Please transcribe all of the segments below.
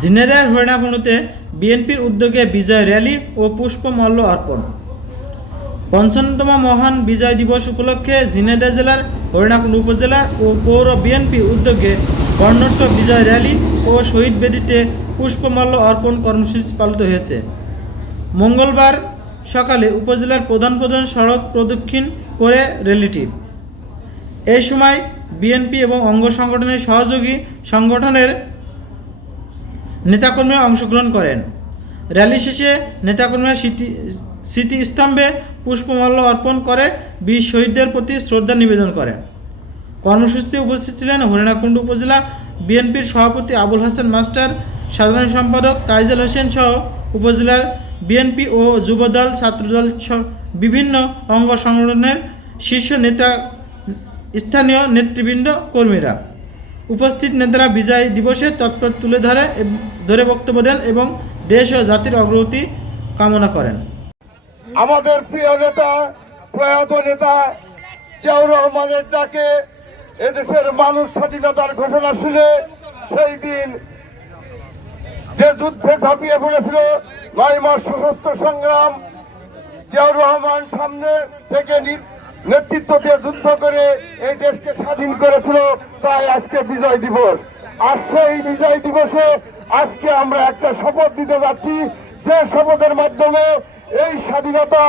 ঝিনাইদহের হরিণাকুণ্ডুতে বিএনপির উদ্যোগে বিজয় র্যালি ও পুষ্পমাল্য অর্পণ পঞ্চান্নতম মহান বিজয় দিবস উপলক্ষে ঝিনাইদহ জেলার হরিণাকুণ্ডু উপজেলা ও পৌর বিএনপি উদ্যোগে বর্ণাঢ্য বিজয় র্যালি ও শহীদ বেদিতে পুষ্পমাল্য অর্পণ কর্মসূচি পালিত হয়েছে মঙ্গলবার সকালে উপজেলার প্রধান প্রধান সড়ক প্রদক্ষিণ করে র্যালিটি এই সময় বিএনপি এবং অঙ্গ সংগঠনের সহযোগী সংগঠনের নেতাকর্মীরা অংশগ্রহণ করেন। র্যালি শেষে নেতাকর্মীরা সিটি স্মৃতি স্তম্ভে পুষ্পমাল্য অর্পণ করে বীর শহীদদের প্রতি শ্রদ্ধা নিবেদন করেন। কর্মসূচিতে উপস্থিত ছিলেন হরিণাকুণ্ডু উপজেলা বিএনপির সভাপতি আবুল হাসান মাস্টার, সাধারণ সম্পাদক কাইজাল হোসেন সহ উপজেলার বিএনপি ও যুবদল, ছাত্রদল বিভিন্ন অঙ্গ সংগঠনের শীর্ষ নেতা, স্থানীয় নেতৃবৃন্দ, কর্মীরা। উপস্থিত নেতারা বিজয় দিবসে তৎপর তুলে ধরে ধরে বক্তব্য দেন এবং দেশ ও জাতির অগ্রগতি কামনা করেন। আমাদের প্রিয় নেতা, প্রয়াত নেতা জিয়াউর রহমানের ডাকে এদেশের মানুষ স্বাধীনতার ঘোষণা শুনে সেই দিন যে যুদ্ধে ঝাঁপিয়ে পড়েছিল নয় মাস সশস্ত্র সংগ্রাম, জিয়াউর রহমান সামনে থেকে নেতৃত্ব দিয়ে যুদ্ধ করে এই দেশকে স্বাধীন করেছিল, তাই আজকে বিজয় দিবস। আজকে এই বিজয় দিবসে আজকে আমরা একটা শপথ দিতে যাচ্ছি। যে শপথের মাধ্যমে এই স্বাধীনতা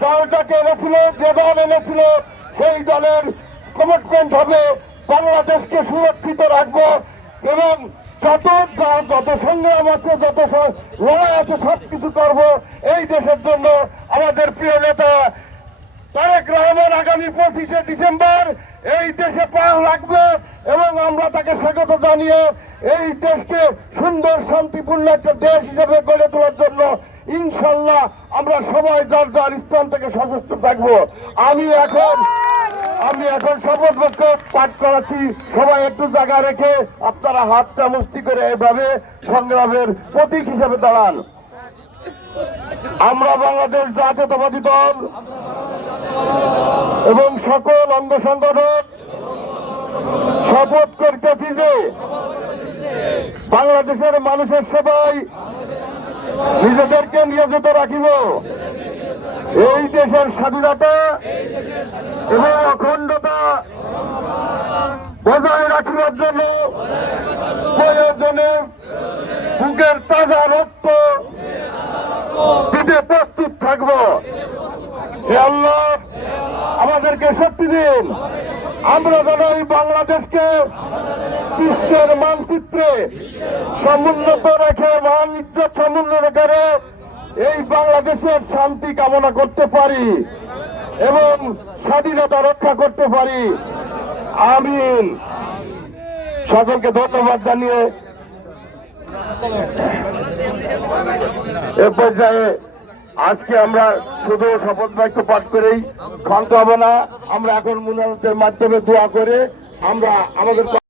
দলটাকে এনেছিল, যে দল এনেছিল, সেই দলের কমিটমেন্ট হবে। বাংলাদেশকে সুরক্ষিত রাখব এবং যত যত সংগ্রাম আছে, যত লড়াই আছে সব কিছু করব। এই দেশের জন্য আমাদের প্রিয় নেতা তারেক রহমান আগামী পঁচিশে ডিসেম্বর এই দেশে পা রাখবে এবং আমরা তাকে স্বাগত জানিয়ে এই দেশকে সুন্দর, শান্তিপূর্ণ একটা দেশ হিসেবে গড়ে তোলার জন্য ইনশাল্লাহ আমরা সবাই যার যার স্থান থেকে সশস্ত্র থাকব। আমি এখন আমি এখন শপথ বাক্য পাঠ করাচ্ছি। সবাই একটু জায়গা রেখে আপনারা হাতটা মুষ্টি করে এভাবে সংগ্রামের প্রতীক হিসেবে দাঁড়ান। আমরা বাংলাদেশ জাতীয়তাবাদী দল এবং সকল অঙ্গ সংগঠন শপথ করতেছি যে বাংলাদেশের মানুষের সবাই নিজেদেরকে নিয়োজিত রাখিব। এই দেশের স্বাধীনতা এবং অখণ্ডতা বজায় রাখিবার জন্য প্রয়োজনে বুকের তাজা রক্ত দিতে প্রস্তুত থাকব। আল্লাহ আমাদেরকে শক্তি দিন। আমরা যেন এই বাংলাদেশকে বিশ্বের মানচিত্রে সমুন্নত রেখে মান ইজ্জত সমুন্নত করে এই বাংলাদেশের শান্তি কামনা করতে পারি এবং স্বাধীনতা রক্ষা করতে পারি। আমিন। সকলকে ধন্যবাদ জানিয়ে এ পর্যায়ে আজকে আমরা শুধু শপথ বাক্য পাঠ করেই ক্ষান্ত হবে না। আমরা এখন মুনাজাতের মাধ্যমে দোয়া করে আমরা আমাদের